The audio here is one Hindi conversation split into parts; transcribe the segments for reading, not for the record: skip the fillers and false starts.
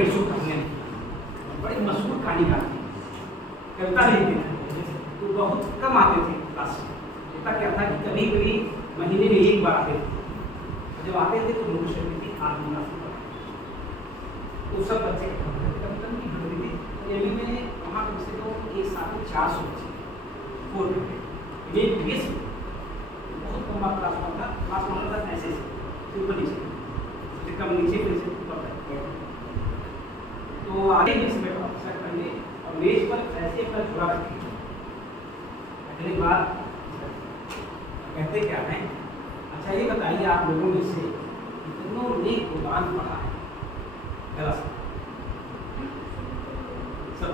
150 पढ़ने बड़ी मशहूर कहानीकार थी, कविता लिखते थे, तो बहुत कम आते थे क्लास में। होता क्या था कि कभी कभी महीने में एक बार आते थे, जब आते थे तो नोटिस रहती थी आत्मना से तो सब बच्चे कम की भर थी। एमए में वहाँ कम से कम एक साथ में 400 बच्चे 4 घंटे ये प्रीवियस बहुत कम क्लास हुआ था। क्लास होना था ऐसे से ऊपर नीचे कम नीचे फिर से ऊपर तक। तो आगे भी इसमें सर पहले और मेज पर ऐसे अपना जुड़ा रखें। अगली बार कहते क्या है, अच्छा ये बताइए आप लोगों में से कितनों ने कुरान पढ़ा है? गलत सब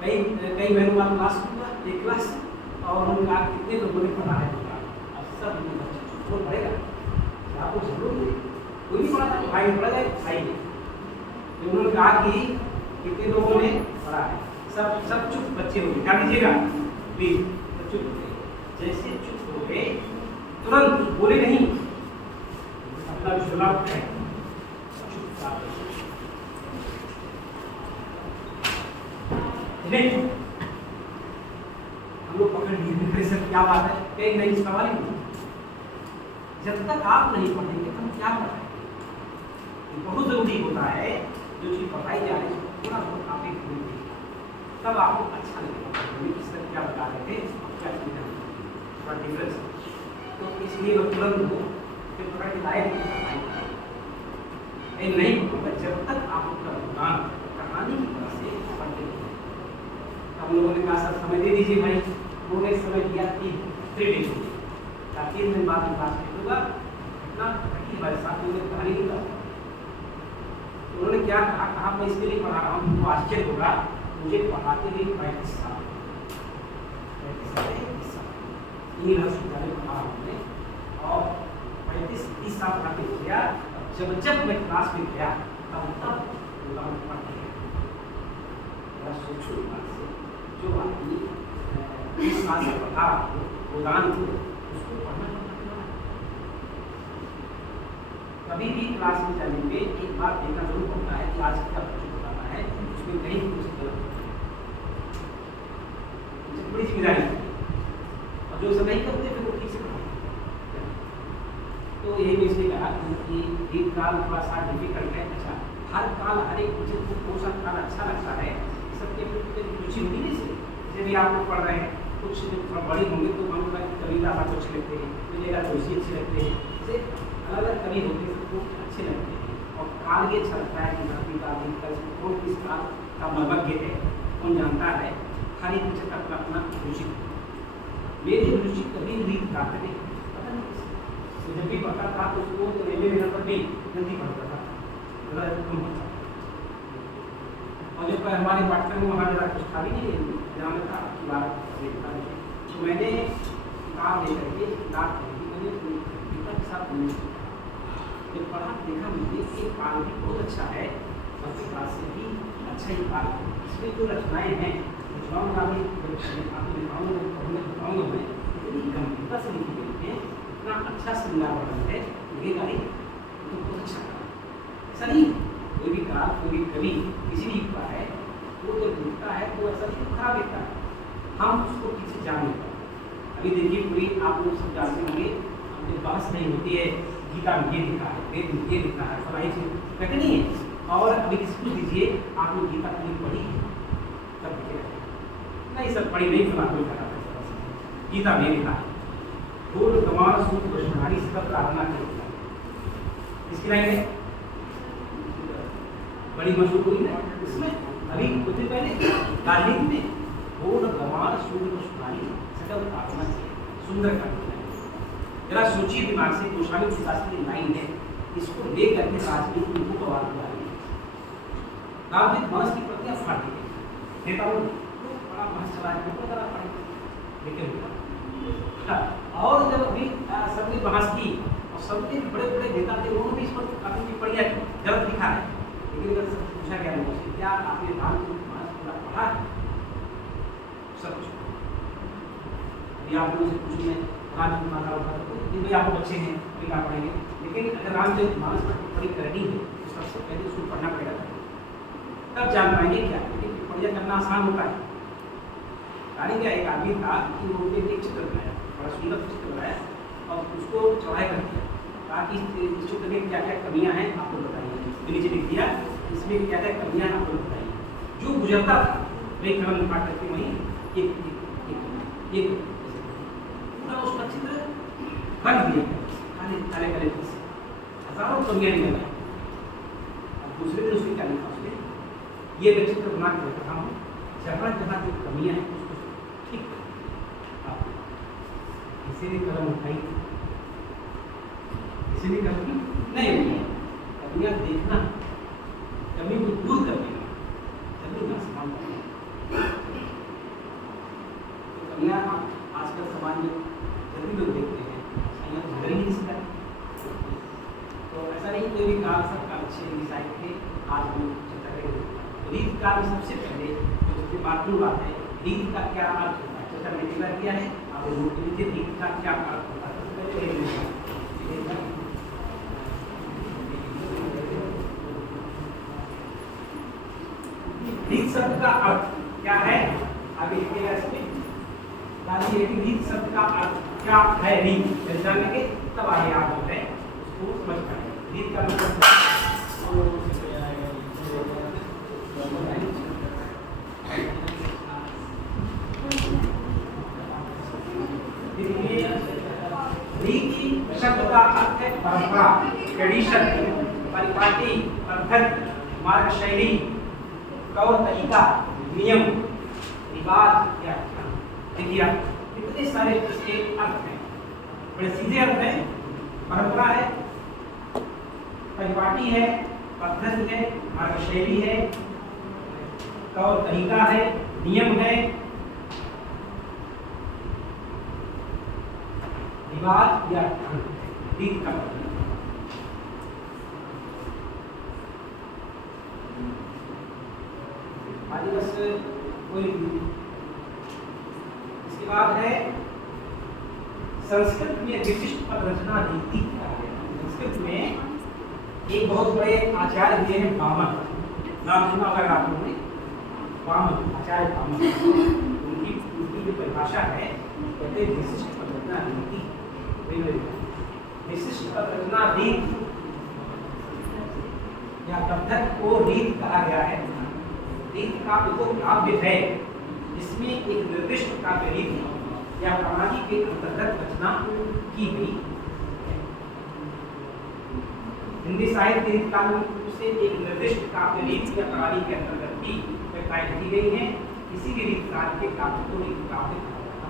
कई महीनों बाद क्लास हुआ एक क्लास और उन्होंने कहा कितने लोगों ने पढ़ा है कुरान? अब सब बच्चे पढ़ेगा आपको जरूर नहीं, कोई नहीं पढ़ा था तो भाई पढ़ा जाए भाई। तो उन्होंने कहा कि कितने लोगों ने पढ़ा है, सब चुप बच्चे हो गए। क्या लीजिएगा प्लीज, चुप हो गए। जैसे चुप हो गए तुरंत बोले नहीं, अपना झोला उठाए चुपचाप हम लोग पकड़ लिए सर क्या बात है, कहीं नहीं सवाल ही नहीं। जब तक आप नहीं पढ़ेंगे तो हम क्या पढ़ाएंगे? बहुत जरूरी होता है जो चीज पढ़ाई जा रही है थोड़ा बहुत आप एक तब आपको अच्छा लगेगा कि सर क्या बता रहे थे क्या चीज है थोड़ा डिफरेंस। तो इसलिए वो तुरंत हो फिर पकड़ के लाए नहीं होगा जब तक आपका कुरान कहानी की तरह से पढ़ते हैं। हम लोगों ने कहा सर समय दे दीजिए भाई, उन्होंने समय दिया 3 डेज ताकि 3 दिन बाद क्लास में होगा इतना हमारे साथ उन्होंने कहानी नहीं कहा। उन्होंने क्या कहा मैं इसके लिए पढ़ा रहा हूँ तो आश्चर्य होगा, मुझे पढ़ाते हुए 35 साल 3 हॉस्पिटल पढ़ा हमने और 35-30 साल पढ़ाते किया। जब मैं क्लास में गया तब कुरान पढ़ते हैं। सोचो से जो आदमी 30 साल से पढ़ा कुरान को उसको पढ़ना कभी भी क्लास में जाने पे एक बार देखना जरूर पड़ता है कि आज क्या बच्चों को पढ़ाना है, उसमें कहीं कुछ गलत बड़ी जिम्मेदारी और जो सब नहीं करते फिर वो ठीक से पढ़ाते। तो यही मैं इसलिए कहा कि एक काल थोड़ा सा डिफिकल्ट है। अच्छा हर काल हर एक बच्चे को कौन सा काल अच्छा लगता है सबके रुचि होती है। जैसे भी आप लोग पढ़ रहे हैं कुछ जब बड़े होंगे तो मान लो कविता आपको अच्छे लगते हैं, मुझे जोशी अच्छे लगते हैं, जैसे अलग अलग कवि होते हैं सबको अच्छे लगते हैं। और काल ये अच्छा लगता है कि भक्ति काल कौन किस काल का मर्मज्ञ है कौन जानता है। हर एक बच्चे का अपना अपना रुचि। मेरी रुचि कभी नहीं किताब नहीं पता नहीं जब भी पढ़ता था तो उसको तो रेलवे में नंबर भी जल्दी पढ़ता था कम पढ़ता। और जब हमारे पाठ्यक्रम में वहाँ ज़्यादा कुछ था भी नहीं जहाँ में था कि बात तो मैंने किताब लेकर के किताब खरीदी, मैंने पिता के साथ जब पढ़ा देखा मुझे ये काल भी बहुत अच्छा है और क्लास से भी अच्छा ही काल है। इसमें जो रचनाएँ हैं रचनाओं का भी आपको बताऊँगा मैं इतनी गंभीरता से लिखी गई है, इतना अच्छा श्रृंगार वर्णन है लगेगा नहीं तो बहुत अच्छा ऐसा नहीं। कोई भी काल कोई भी कवि किसी भी का है वो जब लिखता है तो ऐसा नहीं खराब लिखता है, हम उसको ठीक से जान लेते हैं। अभी देखिए पूरी आप लोग सब जानते होंगे जब बहस नहीं होती है गीता में ये लिखा है वेद में ये लिखा है फलाई से कहते नहीं है। और अभी किसी पूछ दीजिए आप लोग गीता पूरी पढ़ी है तब नहीं सर पढ़ी नहीं सुना कोई कहा गीता में लिखा है पूर्ण कमाल सूत्र वैष्णवारी सब प्रार्थना करेगा। इसकी लाइन है बड़ी मशहूर हुई ना इसमें अभी कुछ दिन पहले दार्जिलिंग में पूर्ण कमाल सूत्र वैष्णवारी सकल प्रार्थना सुंदर करना। जरा सोचिए दिमाग से गोस्वामी तुलसीदास की लाइन है, इसको लेकर के राजनीति उनको बवाल हुआ है। रामजी मानस की प्रतियां फाड़ दी गई नेताओं तो बड़ा बहस चला है उनको जरा पढ़े लेकिन और जब अभी सबने बहस की और सबके बड़े बड़े नेता थे उन्होंने भी इस पर काफी टिप्पणियां की गलत लिखा है। लेकिन अगर सबसे पूछा गया लोगों से क्या आपने रामजी मानस पूरा पढ़ा है सब कुछ अभी आप लोगों से पूछिए रामजी माता उठा तो आपको बच्चे हैं अभी क्या पढ़ेंगे। लेकिन अगर रामचरित मानस पर टिप्पणी करनी है तो सबसे पहले उसको पढ़ना पड़ेगा, तब जान पाएंगे क्या, क्योंकि पढ़िया करना आसान होता है। कहानी क्या, एक आदमी था कि वो एक चित्र बनाया, बड़ा सुंदर चित्र बनाया और उसको चढ़ाई कर दिया, ताकि इस चित्र में क्या क्या कमियां हैं आपको बताइए। तो नीचे लिख दिया इसमें क्या क्या कमियां हैं आपको बताइए। जो गुजरता था वही कलम उठा करके वहीं एक पूरा उसका चित्र बन दिया, काले काले काले से हजारों कमियां निकल आई। अब दूसरे दिन उसने क्या लिखा, उसने ये मैं चित्र बना के रखा हूँ, जहाँ जहाँ जो कमियां हैं उसको ठीक आप इसीलिए कलम उठाई, इसीलिए कलम नहीं उठाई, कमियां देखना, कमी को दूर कर देना, जरूर ना समान करना। तो कमियां आजकल समाज में जरूर लोग देखते हैं, झगड़ ही नहीं सकता। तो ऐसा नहीं कोई भी काल सबका अच्छे डिसाइड थे। आज हम चर्चा करेंगे रीत काल में सबसे पहले जो सबसे महत्वपूर्ण बात है, रीत का क्या अर्थ होता है। चर्चा मैंने डिक्लेयर किया है, आप नोट लीजिए रीत का क्या अर्थ होता है। सबसे पहले रीत शब्द का अर्थ क्या है, आगे लिखिएगा इसमें डालिए कि रीत शब्द का अर्थ क्या है। रीत जब जानेंगे तब आगे आप जो है उसको समझ पाएंगे। रीत का मतलब रीति शब्द का अर्थ है परंपरा, ट्रेडिशन, परिपाटी, पद्धति, मार्ग शैली, तौर तरीका, नियम, रिवाज या देखिए कितने सारे इसके अर्थ हैं, बड़े सीधे अर्थ हैं। परंपरा है, परिपाटी है, पद्धति है, मार्ग शैली है, तौर तरीका है, नियम है, रिवाज या रीत का बस कोई। इसके बाद है संस्कृत में विशिष्ट पदरचना रीति क्या है। संस्कृत में एक बहुत बड़े आचार्य हुए हैं वामन, नाम सुना होगा आप लोगों ने, वामन, आचार्य वामन। उनकी जो परिभाषा है कहते हैं विशिष्ट पदरचना रीति। विशिष्ट पदरचना रीत या पद्धति को रीत कहा गया है। रीत का उपकाव्य है जिसमें एक निर्दिष्ट काव्य रीति या प्रणाली के अंतर्गत रचना की गई। हिंदी साहित्य रीत कानून से एक निर्दिष्ट काव्य रीति या प्रणाली के अंतर्गत भी व्याख्याएं लिखी गई हैं। किसी भी रीत काल के काव्य को रीत काव्य कहा जाता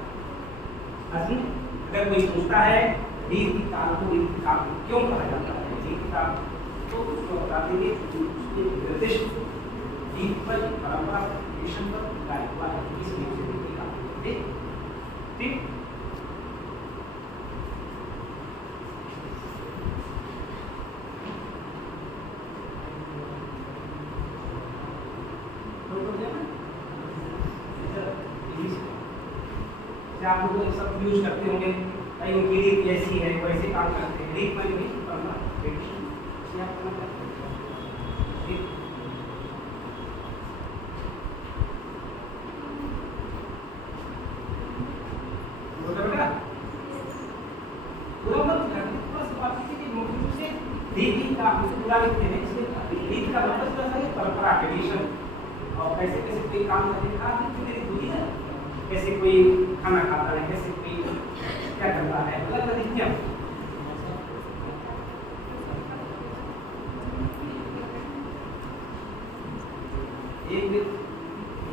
है। अगर कोई पूछता है रीति काल को रीत काव्य क्यों कहा जाता है, रीत काव्य, तो उसको बता देंगे उसके निर्दिष्ट रीत पर, परंपरा पर, ट्रेडिशन पर कार्य हुआ है, इसलिए उसे रीति काव्य कहते हैं। ठीक, आप लोग सब यूज करते होंगे, भाई उनकी रीत ऐसी है, वैसे काम करते हैं। रीत माने परंपरा, ट्रेडिशन, इसे आप समझ सकते हैं। ठीक, रीति का पूरा लिखते हैं। इसमें रीति का मतलब क्या है, परंपरा, ट्रेडिशन, और कैसे कैसे कोई काम करने का रीति होती है, कैसे कोई खाना खाता है, कैसे कोई क्या करता है, अलग अलग रीतियाँ।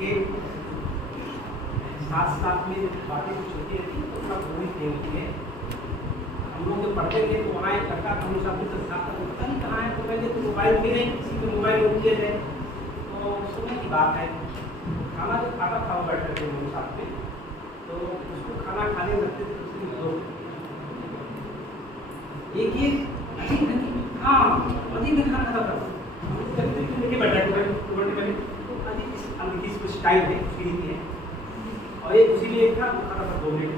एक साथ साथ में बातें कुछ होती रहती है तो उसका पूरी होती है। हम लोग जो पढ़ते थे तो वहाँ एक लड़का था, हमेशा पता नहीं कहाँ है, तो पहले तो मोबाइल मिले, किसी के मोबाइल में किए थे। तो सुबह की बात है, खाना जो खाता था वो बैठे थे मेरे साथ में, तो उसको खाना खाने लगते थे उसकी लोग एक हाँ अजीब में खाना खाता था। अजीब कुछ स्टाइल है, उसकी रीति है। और एक उसी लिए था वो खाता था 2 मिनट,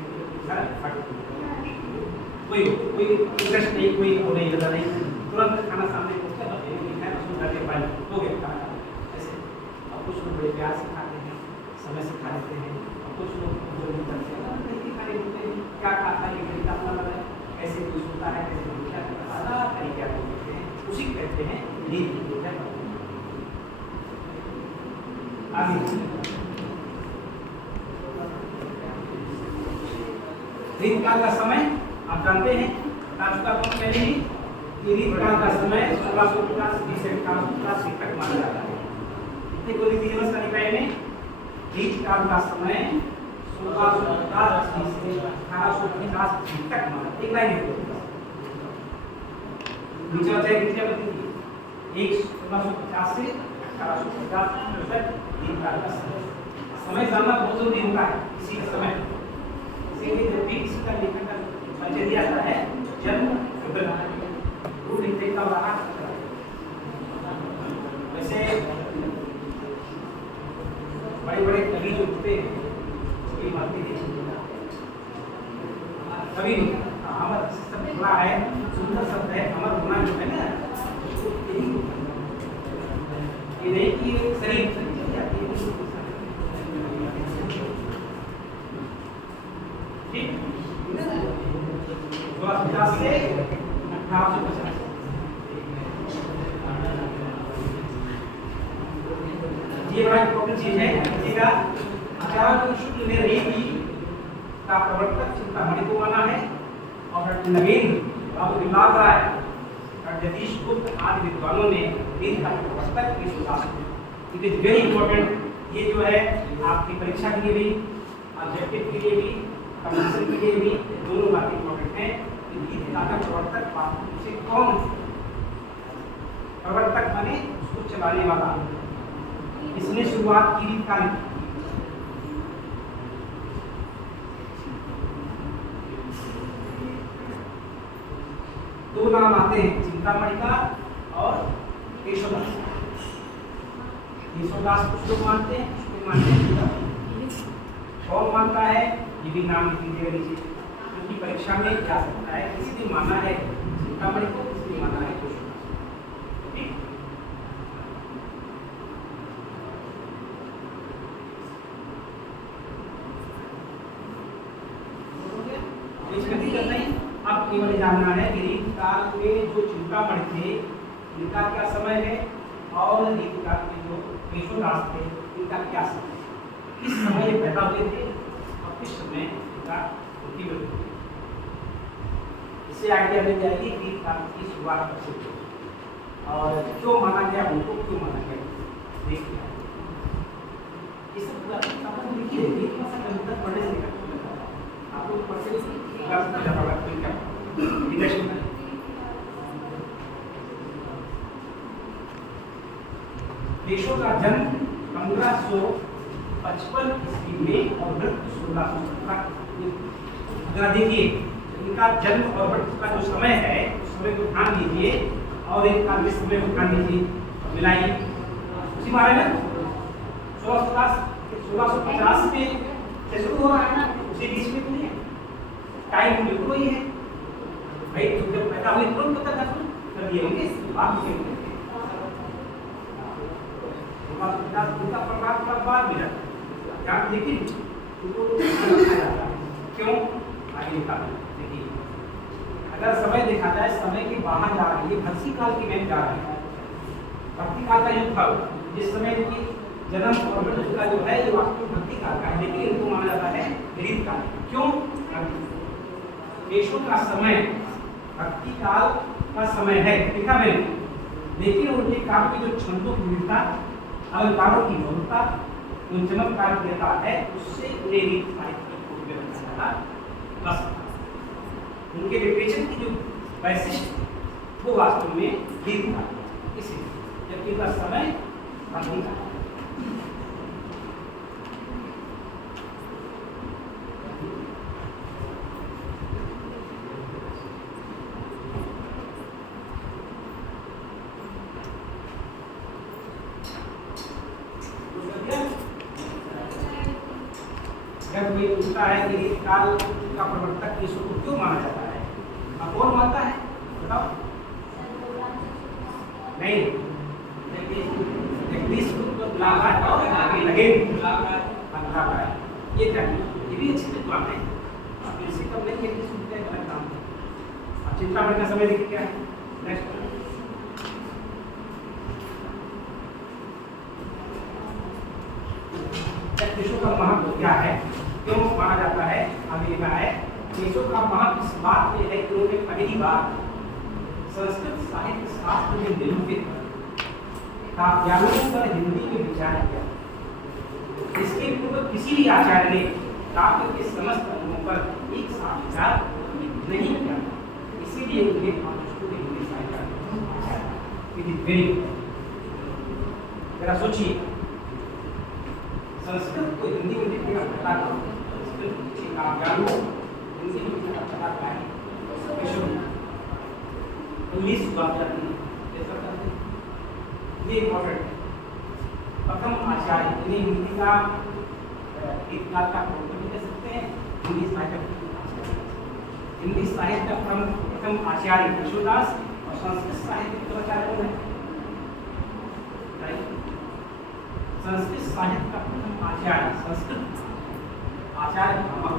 कोई इंटरेस्ट नहीं, कोई वो नहीं, ज़्यादा नहीं, तुरंत खाना सामने पहुँचा, बड़े प्यार से खाते हैं, समय से खा लेते हैं, और कुछ लोग जल्दी करते हैं नहीं खाने होते हैं, क्या खाता है ये गणित अपना लगा है, कैसे कोई सोता है, कैसे कोई क्या करता है, अलग तरीके को कहते हैं, उसी को कहते हैं रीत। आगे रीत काल का समय आप जानते हैं, बता चुका हूं पहले ही कि रीत काल का समय 1650 से 1850 तक माना जाता है। इतने को रीति दिवस का निकाय में रीत काल का समय 1650 से 1850 तक माना, एक लाइन है नीचे बताइए नीचे बताइए 1650 से 1850 तक रीत काल का समय जानना बहुत जरूरी होता है इसी का समय। इसीलिए जब भी किसी का लेखन का परिचय दिया जाता है जन्म वो लिखते का रहा। वैसे बड़े बड़े कवि जो होते हैं कवि मानते हैं कवि अमर शब्द बड़ा है, सुंदर शब्द है, अमर होना जो है ना ये नहीं कि शरीर ठीक 1650 से 1850 ये बड़ा इंपॉर्टेंट चीज है। देखिएगा आचार्य शुक्ल ने रीति का प्रवर्तक चिंतामणि को माना है और नवीन बाबू विलास राय और जगदीश गुप्त आदि विद्वानों ने रीति का प्रवर्तक विश्वास किया। It is very important. ये जो है आपकी परीक्षा के लिए भी, ऑब्जेक्टिव के लिए भी, कमीशन के लिए भी दोनों बातें इंपॉर्टेंट हैं कि रीति का प्रवर्तक वास्तव से कौन है। प्रवर्तक माने उसको चलाने वाला, इसने शुरुआत की रीत काल की। दो नाम आते हैं चिंतामणि का और केशवदास। केशवदास कुछ लोग मानते हैं, कुछ लोग मानते हैं कौन मानता है ये भी नाम लिख लीजिएगा नीचे, क्योंकि परीक्षा में जा सकता है। किसी ने माना है चिंतामणि को, किसी ने माना है केशवदास। ठीक अब केवल जानना है कि रीत काल में जो चिंतामणि थे इनका क्या समय है और रीत काल में जो केशवदास थे इनका क्या समय है, किस समय ये पैदा हुए थे और किस समय इनका मृत्यु हुई। इससे आइडिया मिल जाएगी कि रीत काल की शुरुआत कैसे हुई और क्यों माना गया, उनको क्यों माना गया। देखिए ये सब पूरा लिखिए, रीत का सब पढ़ने से आपको पढ़ते केशव का जन्म 1555 ईस्वी में और मृत्यु 1617। अगर देखिए इनका जन्म और मृत्यु का जो समय है उस समय को ध्यान दीजिए और इनका समय को ध्यान दीजिए, मिलाइए उसी बारे में 1650 में शुरू हो रहा है ना, उसी बीच में नहीं है, टाइम बिल्कुल वही है भाई। तो जब पैदा हुई तुरंत पता कर दिए होंगे आप से उनका प्रभाव का बाद मिला जान। देखिए क्यों आगे लिखा देखिए, अगर समय देखा जाए समय के बाहर जा रही है, भक्ति काल की में जा रही है। भक्ति काल का युग था जिस समय की जन्म और मृत्यु का जो है ये वास्तव भक्ति काल का है, लेकिन इनको माना जाता है रीत काल। क्यों? केशव का समय भक्ति काल का समय है लिखा मैंने, लेकिन उनके काल की जो छंदों की विविधता, अलंकारों की बहुलता, उन चमत्कार देता है, उससे उन्हें रीत साहित्य की रखा जाता। बस उनके लिटरेचर की जो वैशिष्ट वो वास्तव में रीत था, इसलिए जबकि उनका समय भक्ति का जब ये पूछता है कि रीत काल का प्रवर्तक केशव को क्यों माना जाता है, अब कौन मानता है बताओ? नहीं, जगदीश गुप्त और अगेन अल्लाह ये क्या ये भी अच्छी विद्वान है, इससे कम नहीं है कि सुनते हैं गलत काम। अब चिंतामणि का समय देखिए क्या है। नेक्स्ट केशव का महत्व क्या है, क्यों माना जाता है, आगे लिखा है केशव का महत्व इस बात में है कि उन्होंने पहली बार संस्कृत साहित्य शास्त्र में निरूपित काव्यालों पर हिंदी में विचार किया। इसके पूर्व किसी भी आचार्य ने काव्य के समस्त अंगों पर एक साथ विचार नहीं किया, इसीलिए उन्हें अनुष्ठुप हिंदी साहित्य। जरा सोचिए, संस्कृत को हिंदी में लिखने का पता करो, संस्कृत के काव्यालों हिंदी में लिखने का पता क्या है, इंग्लिश बात करती है, ऐसा करते हैं, ये इम्पोर्टेंट है। प्रथम आचार्य इन्हें हिंदी का एक काल का प्रोग्राम भी कह सकते हैं, हिंदी साहित्य का प्रथम आचार्य केशवदास और संस्कृत साहित्य का आचार्य कौन है? संस्कृत साहित्य का प्रथम आचार्य संस्कृत आचार्य भामह।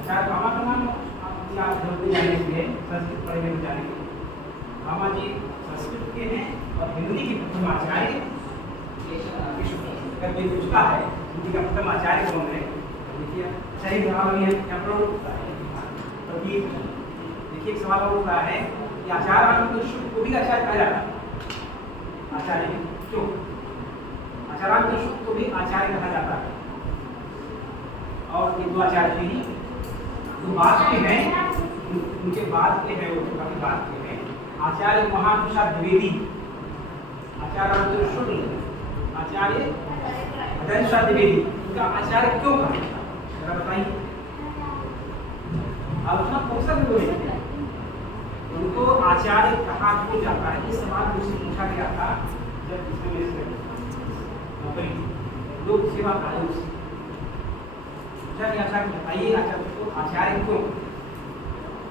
आचार्य भामह का नाम आप जाने के लिए संस्कृत पढ़ने में जाने के लिए, भामा जी संस्कृत के हैं और हिंदी के प्रथम आचार्य अगर कोई पूछता है हिंदी का प्रथम आचार्य कौन है, देखिए सही जवाब नहीं है क्या होता है। तो देखिए एक सवाल और होता है कि आचार्य को भी आचार्य कहा जाता है, आचार्य क्यों? आचार्य को भी आचार्य कहा जाता है। और ये दो आचार्य ही जो बाद के हैं, उनके बाद के हैं, वो काफी बाद के हैं, आचार्य महाप्रसाद द्विवेदी, आचार्य शुक्ल, आचार्य प्रसाद द्विवेदी, उनका आचार्य क्यों कहा, जरा बताइए। आलोचना कौन सा बोले उनको आचार्य कहा क्यों जाता है, इस सवाल मुझसे पूछा गया था जब इसमें लोक सेवा आयोग से पूछा गया था, बताइए आचार्य को आचार्य क्यों,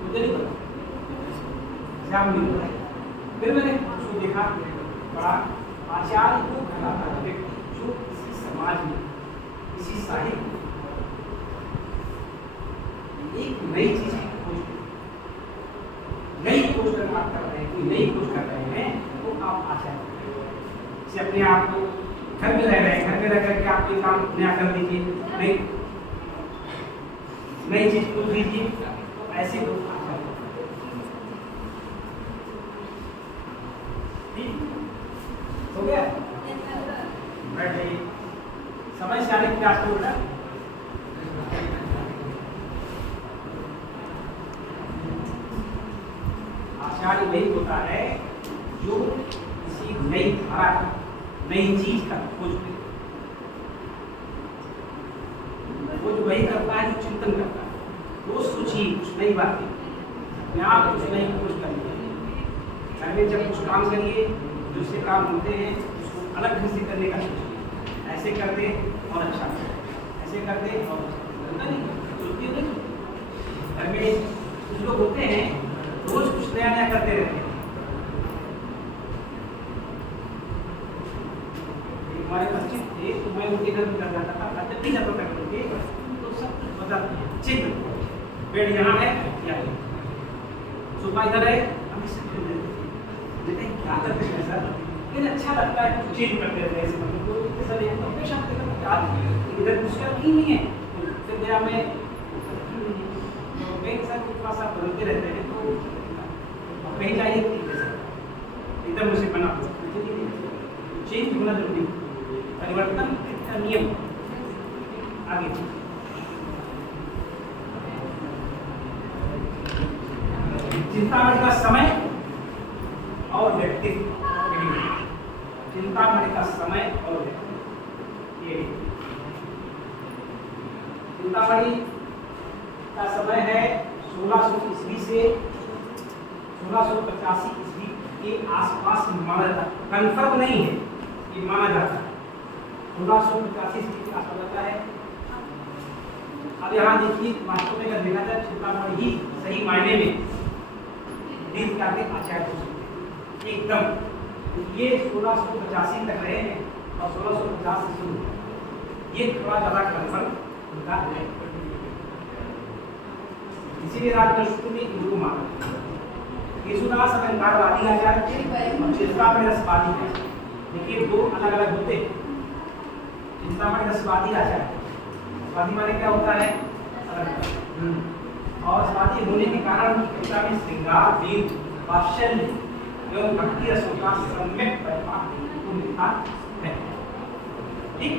मुझे नहीं पता, फिर मैंने उसको देखा पढ़ा। आचार्य को कहलाता है व्यक्ति जो किसी समाज में, किसी साहित्य एक नई चीज की खोज, नई खोज करना आप कर रहे हैं, कोई नई खोज कर रहे हैं, तो आप आचार्य से अपने आप को घर में रह रहे हैं, घर में रह करके आप ये काम नया कर दीजिए, नई चीज खोज लीजिए, तो ऐसे लोग आचार्य। हो गया, बैठ जाइए, समय से आने की प्रयास करो बेटा। आचार्य वही होता है जो किसी नई धारा, नई चीज का खोज करे, खोज वही करता है जो चिंतन करता है, रोज कुछ ही कुछ नई बातें, अपने आप कुछ नई खोज करिए। घर में जब कुछ काम करिए, दूसरे काम होते हैं उसको अलग ढंग से करने का सोचिए, ऐसे करते और अच्छा करते, ऐसे करते और अच्छा नहीं। घर में कुछ लोग होते हैं रोज कुछ नया नया करते रहते हैं। हमारे मस्जिद थे तो मैं उनके घर में कर जाता था, जब भी जाता था करके तो सब कुछ बताते हैं, चिन्ह बेड यहाँ है या सोफा इधर है, हम इससे देखते हैं क्या करते हैं सर, लेकिन अच्छा लगता है कुछ चेंज करते रहते हैं। तो सर एक हमेशा क्या इधर कुछ की नहीं है, फिर गया मैं एक सर थोड़ा सा बदलते रहते हैं, तो कहीं जाइए एकदम मुझे बना चेंज होना जरूरी, परिवर्तन का नियम। आगे चिंतामणि का समय और व्यक्तित्व, चिंतामणि का समय और व्यक्तित्व, ये चिंतामणि का समय है 1600 ईस्वी से 1685 ईस्वी के आसपास माना जाता है, कन्फर्म नहीं है, ये माना जाता है 1685 ईस्वी के आसपास जाता है। अब यहाँ देखिए वास्तव में अगर देखा जाए चिंतामणि ही सही मायने में दीर्घकालिक आचार्य हो सकते हैं एकदम। ये 1685 तक रहे हैं, और 1650 से शुरू हुआ। ये थोड़ा ज़्यादा कन्फर्म उनका है, इसीलिए राजदर्शकों ने इनको माना। येसुदास अलंकारवादी आचार्य थे और चिंतामणि रसवादी थे। देखिए दो अलग अलग होते। चिंतामणि रसवादी आचार्य, रसवादी माने क्या होता है? और रसवादी होने के कारण उनकी कविता में श्रृंगार, वीर, वात्सल्य एवं भक्ति रसों का सम्यक परिपाक लिखा है। ठीक,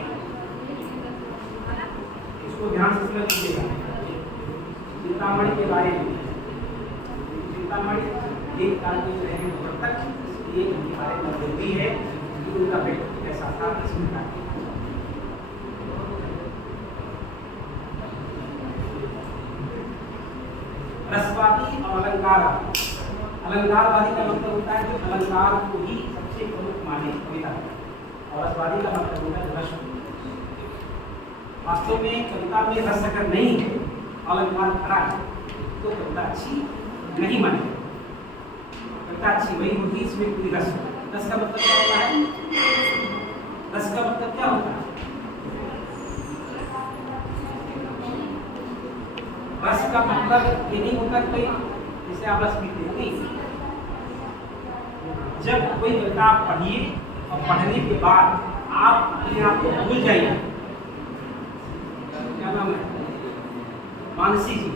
इसको ध्यान से समझ लीजिएगा। चिंतामणि के बारे में, चिंतामणि एक काल के रहे तक, इसलिए उनके बारे में जरूरी है कि उनका व्यक्तित्व कैसा था, किस प्रकार का। रसवादी और अलंकारवादी। अलंकारवादी का मतलब होता है जो अलंकार को ही सबसे प्रमुख माने कविता, और रसवादी का मतलब होता है रस। वास्तव में कविता में रस अगर नहीं है, अलंकार खड़ा है, तो कविता अच्छी नहीं मानी। कविता अच्छी वही होगी इसमें पूरी रस। रस का मतलब क्या होता है? रस का मतलब क्या होता है? रस का मतलब ये नहीं होता कोई जैसे आप रस पीते हो, नहीं। जब कोई कविता आप पढ़िए और पढ़ने के बाद आप अपने आप को भूल जाइए। क्या नाम है? मानसी जी।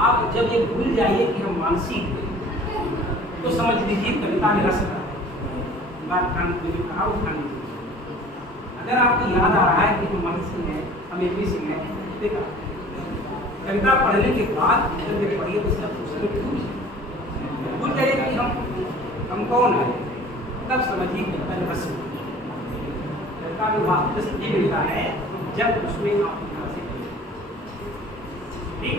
आप जब ये भूल जाइए कि हम मानसी थे, तो समझ लीजिए कविता में रस है। बात ध्यान जो कहा वो ध्यान दीजिए। अगर आपको याद आ रहा है कि हम मणि सिंह है, हम एपी सिंह है, देखा कविता पढ़ने के बाद जब ये पढ़िए तो सब भूल जाइएगा कि हम कौन है, तब समझिए कविता में रस। कविता में वास्तव ये मिलता है जब उसमें आप ठीक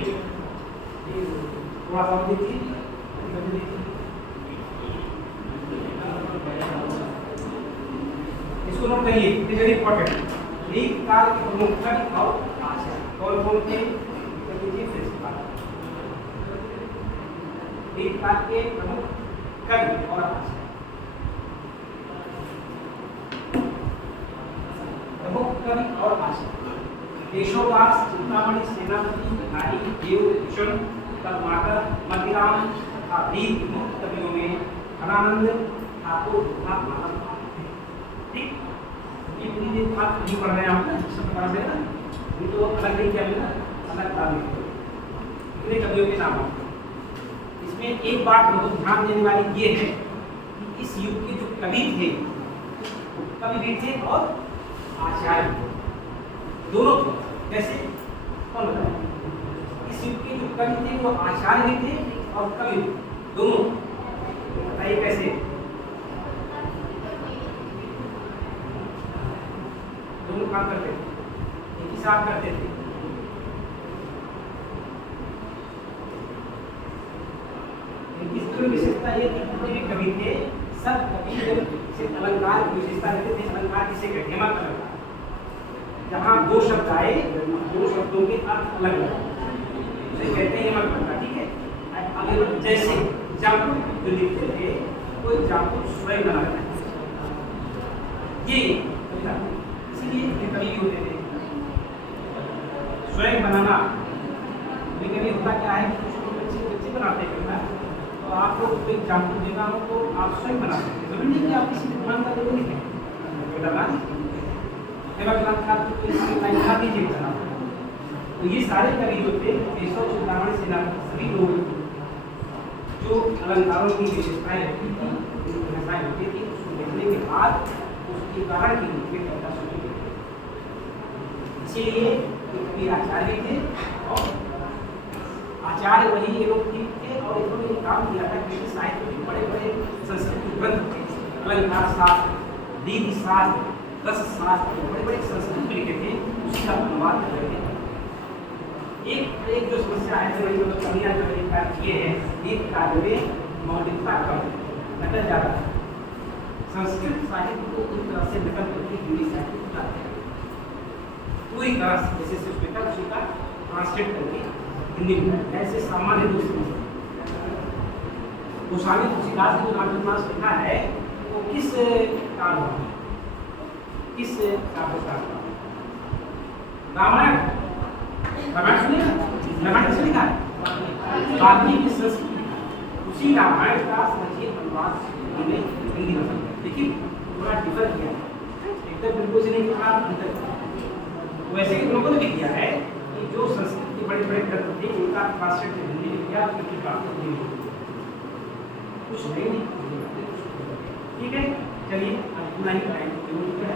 थोड़ा सा देखिए। इसको नोट करिए, इट इज वेरी इंपॉर्टेंट। एक काल के प्रमुख कवि और आचार्य कौन कौन थे? एक काल के प्रमुख कवि और आचार्य। प्रमुख कवि और आचार्य केशवदास, चिंतामणि, सेनापति, नारी, देवभूषण, कर्माकर, मदिराम तथा वीर प्रमुख कवियों में घनानंद ठाकुर तथा माधव। ठीक, ये पूरी दिन बात नहीं पढ़ रहे हैं आप सब प्रकार से ना, ये तो अलग नहीं क्या मिला, अलग बात नहीं। इतने कवियों के नाम इसमें एक बात बहुत ध्यान देने वाली ये है कि इस युग के जो कवि थे, कवि भी थे और आचार्य दोनों थे। कैसे? कौन बताए? इस युग के जो कवि थे वो आचार्य भी थे और कवि दोनों। बताइए कैसे? दोनों काम करते थे, एक ही साथ करते थे। इनकी विशेषता ये थी, जितने भी कवि थे सब कवि जब अलंकार की विशेषता रहते थे। अलंकार किसे कहते हैं? अलंकार जहाँ दो शब्द आए, दो शब्दों के अर्थ अलग अलग कहते हैं अलंकार। ठीक है, अगर जैसे जाकुट जो लिखते थे, कोई जाकुट स्वयं बनाता है, ये इसीलिए कवि होते थे। स्वयं बनाना कभी होता क्या है कि कुछ बच्चे बनाते हैं, तो आपको कोई जाकुट देना हो तो आप स्वयं बना सकते हैं। जरूरी नहीं कि आप किसी दुकान का जरूरी है दीजिए। तो ये सारे कवि जो थे, केशव, चिंतामणि, सेनापति, सभी लोग जो अलंकारों की विशेषताएं होती थी, भाषाएं होती थी, उसको देखने के बाद उसके कारण की रूप में कविता शुरू की। इसीलिए कवि आचार्य थे और आचार्य वही ये लोग थे और इन्होंने ये काम किया था कि साहित्य के बड़े बड़े संस्कृत ग्रंथ थे, अलंकार शास्त्र, रीति शास्त्र, रस शास्त्र, बड़े बड़े संस्कृत लिखे थे, उसका अनुवाद कर रहे थे। एक जो समस्या है जो कवियाँ जो ये है, एक कार्य में मौलिकता कम, नकल ज़्यादा है। संस्कृत साहित्य को पूरी तरह से नकल करके हिंदी साहित्य को लाते हैं, पूरी तरह से जैसे सुष्मिता उसी का ट्रांसलेट करके हिंदी में, ऐसे सामान्य रूप से गोस्वामी तुलसीदास ने जो रामचरितमानस लिखा है वो किस काल हुआ? किस काव्य का? रामायण। रामायण सुनिए ना, रामायण किसने लिखा है? वाल्मीकि संस्कृत लिखा है। उसी रामायण का संक्षिप्त अनुवाद हमने हिंदी में किया। देखिए थोड़ा डिफर किया है, एकदम बिल्कुल से नहीं थोड़ा अंतर। वैसे इन लोगों ने भी किया है कि जो संस्कृत के बड़े बड़े ग्रंथ थे उनका ट्रांसलेट हिंदी में किया, उनकी बात कुछ नहीं। ठीक है, चलिए अब इतना ही टाइम है।